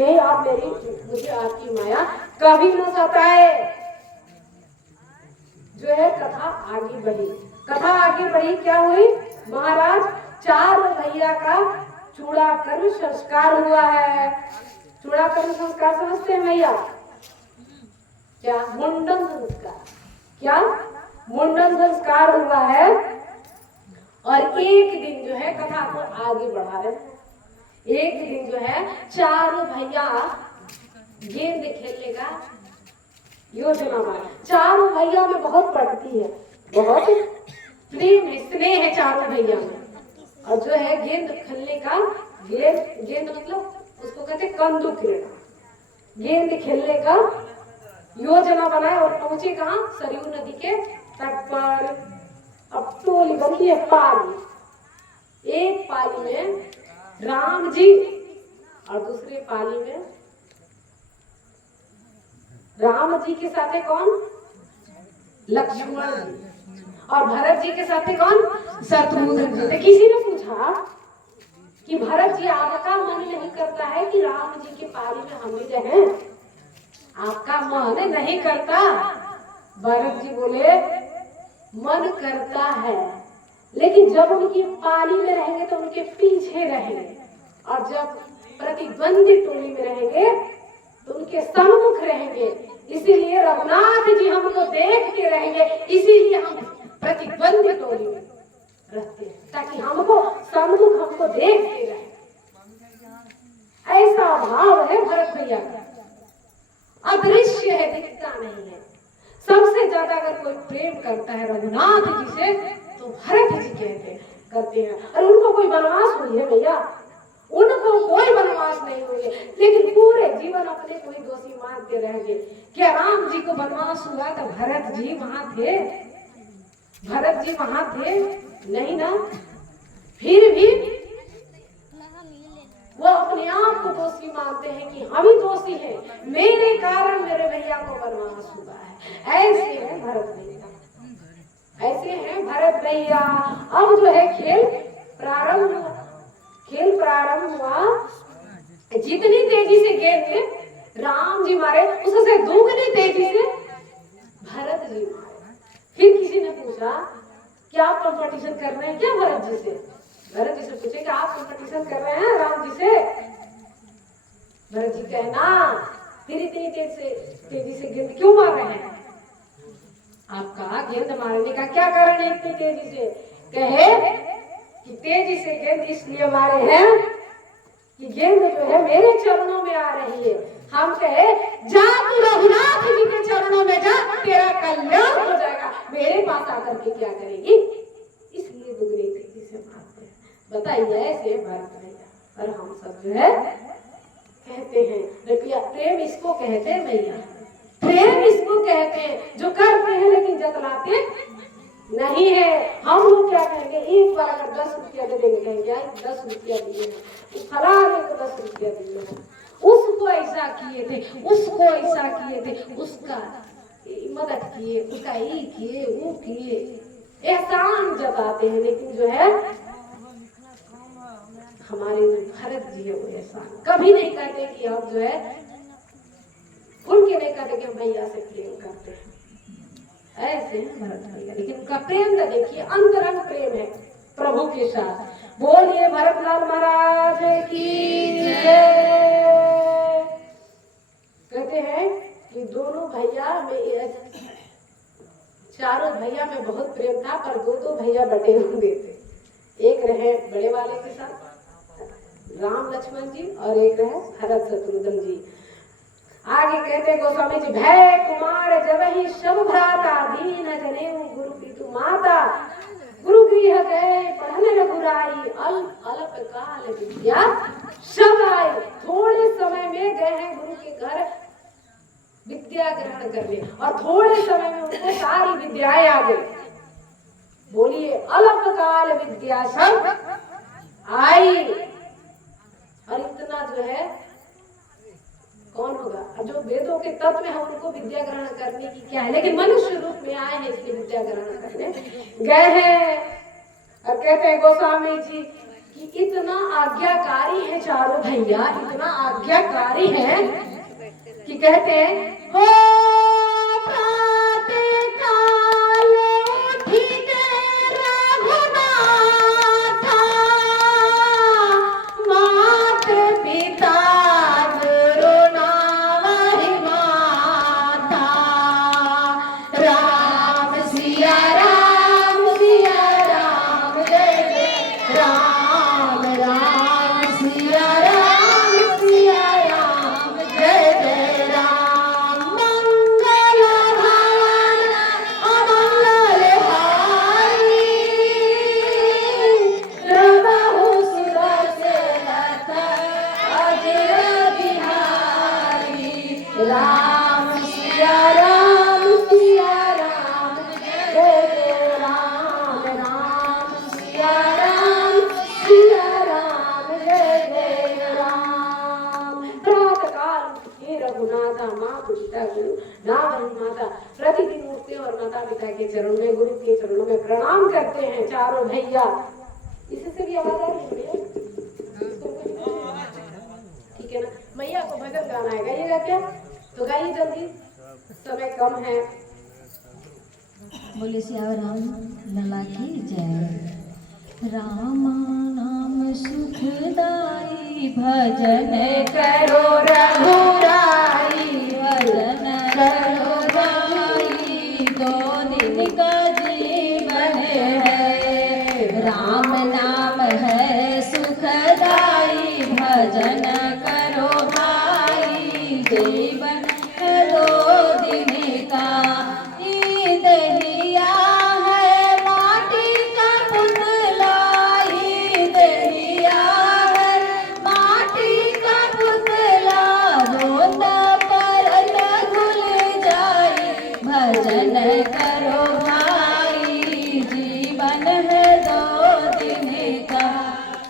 हे आप मुझे आपकी माया कभी न सताए। जो है कथा आगे बढ़ी। कथा आगे बढ़ी, क्या हुई? महाराज चार भैया का चूड़ाकरण संस्कार हुआ है। चूड़ाकरण संस्कार समझते हैं भैया? क्या? मुंडन संस्कार। क्या? मुंडन संस्कार हुआ है। और एक दिन जो है कथा को आगे बढ़ा रहे, एक दिन जो है चारों भैया गेंद खेलने का योजना बना। चारों भैया में बहुत प्रगति है, बहुत प्रेम है, स्नेह है चारों भैया में। और जो है गेंद खेलने का, गेंद मतलब उसको कहते कंदू क्रीड़ा, गेंद खेलने का योजना बनाए और पहुंचे कहाँ? सरयू नदी के तट पर। अब टोली बनती है पाली। एक पाली में राम जी और दूसरे पाली में राम जी के साथ है कौन? लक्ष्मण जी। और भरत जी के साथ है कौन? शत्रुघ्न जी। तो किसी ने पूछा कि भरत जी आपका मन नहीं करता है कि राम जी के पाली में हम भी रहें? आपका मन नहीं करता? भरत जी बोले मन करता है, लेकिन जब उनकी पाली में रहेंगे तो उनके पीछे रहेंगे, और जब प्रतिद्वंदी टोली में रहेंगे तो उनके सम्मुख रहेंगे। इसीलिए रघुनाथ जी हमको देख के रहेंगे, इसीलिए हम प्रतिद्वंदी टोली में रहते हैं, ताकि हमको सम्मुख हमको देख के रहे। ऐसा भाव है भरत भैया का, अदृश्य है, दिखता नहीं है। सबसे ज्यादा अगर कोई प्रेम करता है रघुनाथ जी से तो भरत जी करते हैं। और उनको कोई वनवास हुई है भैया? उनको कोई वनवास नहीं हुई है, लेकिन पूरे जीवन अपने को ही दोषी मानते रहेंगे। क्या राम जी को वनवास हुआ तो भरत जी वहां थे? भरत जी वहां थे नहीं ना? फिर भी वो अपने आप को दोषी मानते हैं कि हम ही दोषी हैं, मेरे कारण मेरे भैया को वनवास हुआ है। ऐसे है भरत भैया, ऐसे हैं भरत भैया। अब जो है खेल प्रारंभ हुआ। खेल प्रारंभ हुआ, जितनी तेजी से गेंद राम जी मारे उससे दुगनी तेजी से भरत जी मारे। फिर किसी ने पूछा क्या आप कंपटीशन कर रहे हैं क्या भरत जी से? भरत जी से पूछे कि आप कंपटीशन कर रहे हैं राम जी से? भरत जी कहना फिर इतनी तेजी से गेंद क्यों मार रहे हैं? आपका गेंद मारने का क्या कारण है इतनी तेजी से? कहे कि तेजी से गेंद इसलिए मारे हैं कि गेंद जो है मेरे चरणों में आ रही है। हम कहे जा तू रघुनाथ जी के चरणों में जा, तेरा कल्याण हो जाएगा। मेरे पास आकर के क्या करेगी? इसलिए दुगनी तेजी से मारते हैं। बताइए, ऐसे भरत भैया। और हम सब जो है कहते हैं प्रेम इसको कहते हैं भैया, प्रेम इसको कहते हैं जो करते हैं लेकिन जतलाते नहीं है। हम लोग क्या करेंगे? एक बार अगर 10 रुपया दे देंगे, कहेंगे 10 रुपया दिए हैं, फलाने को 10 रुपया दिए हैं, उसको ऐसा किए थे, उसको ऐसा किए थे, उसका मदद किए, उसका ये किए, वो किए, एहसान जताते हैं। लेकिन जो है हमारे भरत जी है वो एहसान कभी नहीं कहते कि हम जो है उनके नहीं कहते कि हम भैया से प्रेम करते हैं। ऐसे भरत भैया, लेकिन उनका प्रेम तो देखिए अंतरंग प्रेम है प्रभु के साथ। बोलिए भरतलाल महाराज की जय। कहते हैं कि दोनों भैया में, चारों भैया में बहुत प्रेम था, पर दो भैया बटे हुए थे। एक रहे बड़े वाले के साथ राम लक्ष्मण जी, और एक रहे भरत शत्रुघ्न जी। आगे कहते गोस्वामी जी, भय कुमार जबहि सब भ्राता, दीन जनेऊ गुरु पितु माता, गुरु गृह गए पढ़ने रघुराई, अल्प काल विद्या सब आई। थोड़े समय में गए हैं गुरु के घर विद्या ग्रहण करने, और थोड़े समय में उनको सारी विद्याएं आ गई। बोलिए अल्प काल विद्या सब आई। और इतना जो है कौन होगा? जो वेदों के तत्व है उनको विद्या ग्रहण करने की क्या है, लेकिन मनुष्य रूप में आए हैं इसलिए विद्या ग्रहण करने गए हैं। और कहते हैं गोस्वामी जी कि इतना आज्ञाकारी है चारों भैया, इतना आज्ञाकारी है कि कहते हैं हो प्रतिदिन उठते और माता पिता के चरणों में, गुरु के चरणों में प्रणाम करते हैं चारों भैया। इससे भी आवाज आ रही है? ठीक है ना? मैया को भजन गाना है, गाइएगा क्या? तो गाइए जल्दी, समय कम है। बोले सियावर राम लला की जय। रामा नाम सुखदाई भजन करो रघुराई, भजन करो भाई, 2 दिन का जीवन है। राम नाम है सुखदाई भजन करो भाई, जीवन 2 दिन का। भजन करो भाई, जीवन है 2 दिन का।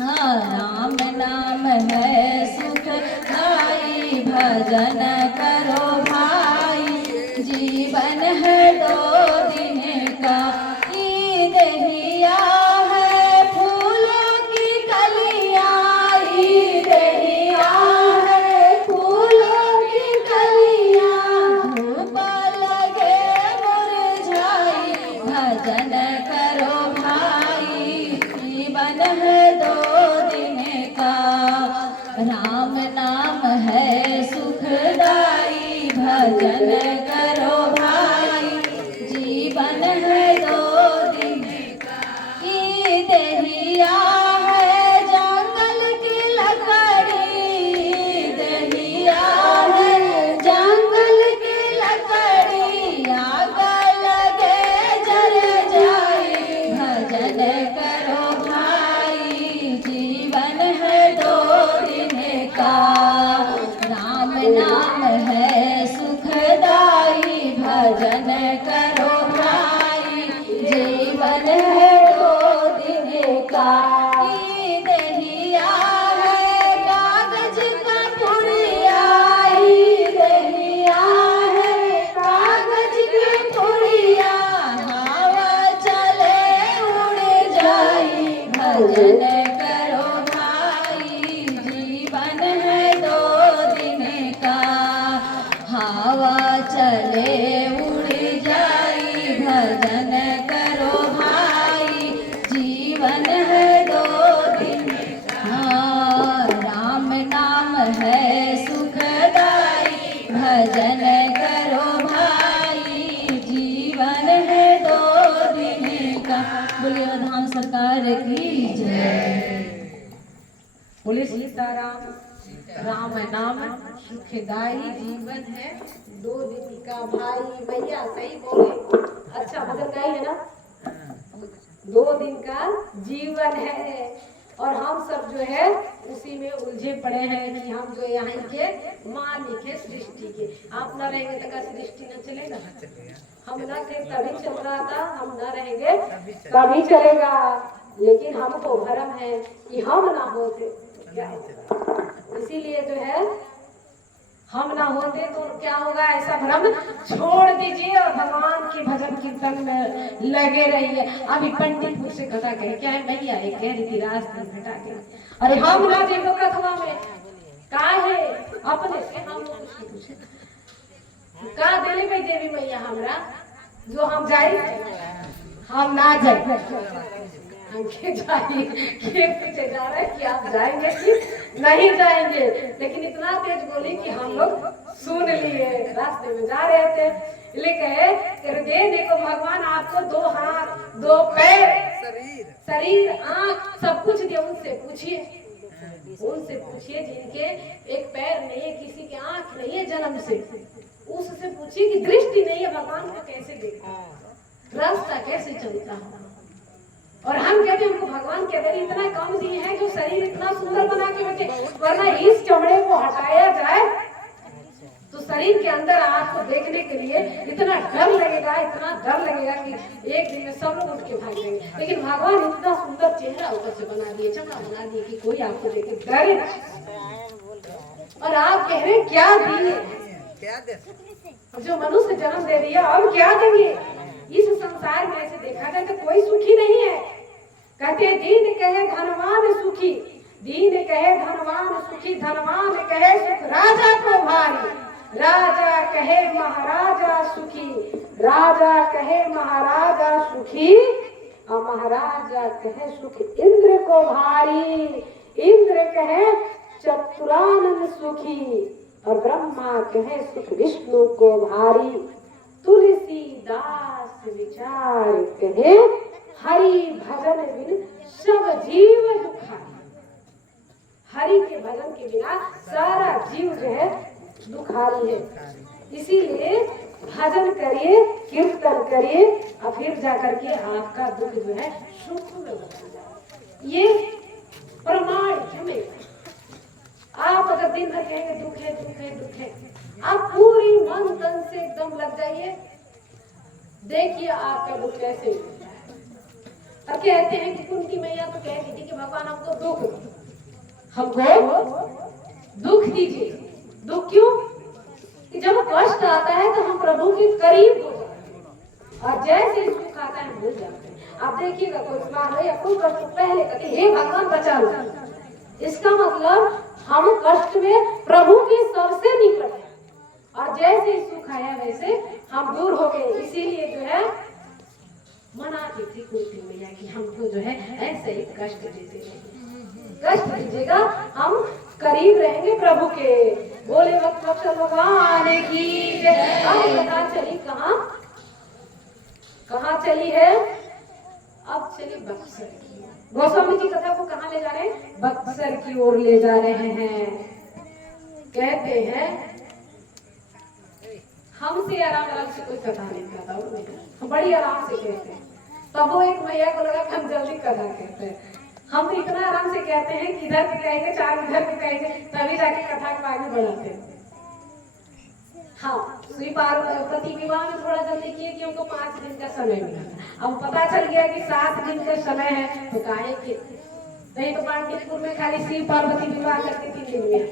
राम नाम है सुखदाई भजन करो भाई, जीवन है 2 दिन का। भजन करो भाई, जीवन है 2 दिन का। राम नाम है सुखदाई भजन करो भाई, जीवन है 2 दिन का। दहिया है जंगल की लकड़ी, दहिया है जंगल की लकड़ी, आग लगे जल जाए। भजन करो भाई, जीवन है 2 दिन का। राम नाम है सुखदाई भजन करो भाई, जीवन है 2 दिन का। दहिया है कागज का पुड़िया, दहिया है कागज की पुड़िया, हवा चले उड़ जाए। भजन करो भाई, जीवन है 2 दिन का। हवा चले उड़ जाए, भजन करो भाई, जीवन है 2 दिन का। राम नाम है सुखदाई भजन करो भाई, जीवन है 2 दिन का। बोलिए धाम सरकार की जय। बोले सीताराम। राम नाम सुखदाई जीवन है 2 दिन का। भाई भैया सही बोले, अच्छा भजन गाई है ना? 2 दिन का जीवन है और हम सब जो है उसी में उलझे पड़े हैं कि हम जो यहाँ के मालिक है सृष्टि के। आप न रहेंगे तो क्या सृष्टि न चलेगा? हम न थे तभी चल रहा था, हम न रहेंगे तभी चलेगा। लेकिन हमको भरम है कि हम ना होते तो क्या होगा। इसीलिए जो है हम ना होते तो क्या होगा, ऐसा भ्रम छोड़ दीजिए और भगवान के भजन कीर्तन में लगे रहिए। अभी पंडित मुझसे कथा कहे क्या है, मैया एक कह रही थी रास्ते में घटा के, अरे हम ना देखो कथवा में का है अपने से हम कुछ नहीं पूछे का देले भाई देवी मैया हमरा जो हम जाए हम ना जाए के जाइए के पीछे जा रहा है कि आप जाएंगे कि नहीं जाएंगे, लेकिन इतना तेज बोली कि हम लोग सुन लिए। रास्ते में जा रहे थे, ले कहे देखो भगवान आपको 2 हाथ 2 पैर शरीर आँख सब कुछ दिया, उनसे पूछिए जिनके एक पैर नहीं है, किसी के आँख नहीं है जन्म से, उससे पूछिए कि दृष्टि नहीं है, भगवान को कैसे देखा, रास्ता कैसे चलता है। और हम कहते हैं हमको भगवान के अंदर इतना कम दिए हैं जो शरीर इतना सुंदर बना के बचे, वरना इस चमड़े को हटाया जाए तो शरीर के अंदर आपको देखने के लिए इतना डर लगेगा, इतना डर लगेगा कि एक दिन में सब लोग उठ के भाग जाएंगे। लेकिन भगवान इतना सुंदर चेहरा ऊपर से बना दिए, चमड़ा बना दिए कि कोई आपको देखे डरे। और आप कह रहे क्या दिए, जो मनुष्य जन्म दे दिया और क्या देंगे। इस संसार में ऐसे देखा जाए तो कोई सुखी नहीं है। कहते दीन कहे धनवान सुखी, दीन कहे धनवान सुखी, धनवान कहे सुख राजा को भारी, राजा कहे महाराजा सुखी, राजा कहे महाराजा सुखी, और महाराजा कहे सुख इंद्र को भारी, इंद्र कहे चतुरानन सुखी, और ब्रह्मा कहे सुख विष्णु को भारी। तुलसीदास विचार कहे हरि भजन बिन सब जीव दुखारी। हरि के भजन के बिना सारा जीव जो है दुखारी है। इसीलिए भजन करिए, कीर्तन करिए, और फिर जाकर के आपका दुख जो है सुख में बदल जाए। ये प्रमाण हमें, आप अगर दिन भर कहेंगे दुख है दुख है दुख है, आप पूरी मन तन से एकदम लग जाइए, देखिए आपका दुख कैसे होता है। अब कहते हैं कि कुंती मैया तो कहती थी कि भगवान हमको दुख दीजिए। दुख क्यों? कि जब कष्ट आता है तो हम प्रभु के करीब हो जाते हैं, और जैसे सुख आता है भूल जाते हैं। आप देखिएगा कोई बीमार हो या कोई कष्ट, पहले कहते हे भगवान बचा लो, इसका मतलब हम कष्ट में प्रभु के सबसे निकट हैं, और जैसे ही सुख आया वैसे हम दूर हो गए। इसीलिए जो है मनाती थी कुंती मैया कि हमको जो है ऐसे ही कष्ट देते रहिए, कष्ट दीजिएगा, हम करीब रहेंगे प्रभु के। बोले वक्त भगवान की जय। अब पता चली कहाँ चली है, अब चली बक्सर की। गोस्वामी जी कथा को कहाँ ले जा रहे हैं? बक्सर की ओर ले जा रहे हैं। कहते हैं हमसे आराम से कोई कथा नहीं करता, हम बड़ी आराम से कहते हैं। तब वो एक मैया को लगा कि हम जल्दी कथा कहते हैं। हम तो इतना आराम से कहते हैं कि इधर भी कहेंगे, 4 इधर भी कहेंगे, तभी जाके कथा को आगे बढ़ाते हैं। हाँ, श्री पार्वती विवाह में थोड़ा जल्दी किए कि उनको 5 दिन का समय मिला। अब पता चल गया कि 7 दिन का समय है, तो काहे कि नहीं तो पांडितपुर में खाली श्री पार्वती विवाह करके 3 दिन में,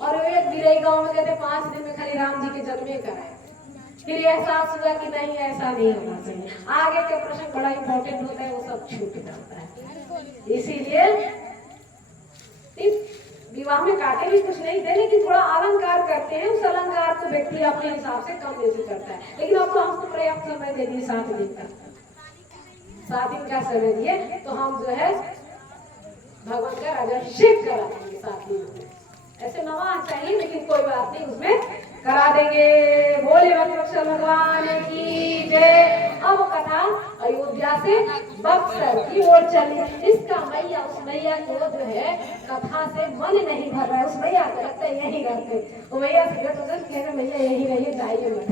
और एक बिरई गांव में कहते 5 दिन में खाली राम जी के जन्मे कराए। फिर एहसास हुआ कि नहीं, ऐसा नहीं होना चाहिए, आगे के प्रश्न बड़ा इंपॉर्टेंट होता है, वो सब छूट जाता है। इसीलिए विवाह में काटे भी कुछ नहीं थे, लेकिन थोड़ा अलंकार करते हैं। उस अलंकार को व्यक्ति अपने हिसाब से कम बेसी करता है। लेकिन अब तो हमको पर्याप्त समय दे दिए, 7 दिन का 7 दिन का समय दिए, तो हम जो है भगवान का राजाभिषेक करा देंगे 7 दिन में। ऐसे नवा चाहिए, लेकिन कोई बात नहीं, उसमें करा देंगे। बोले भगवान की जय। अब कथा अयोध्या से बक्सर की ओर चली। इसका मैया, उस मैया को जो है कथा से मन नहीं भर रहा है। उस मैया को लगता है यही रहते, वो मैया से मैया यही रहिए, जाइए मत।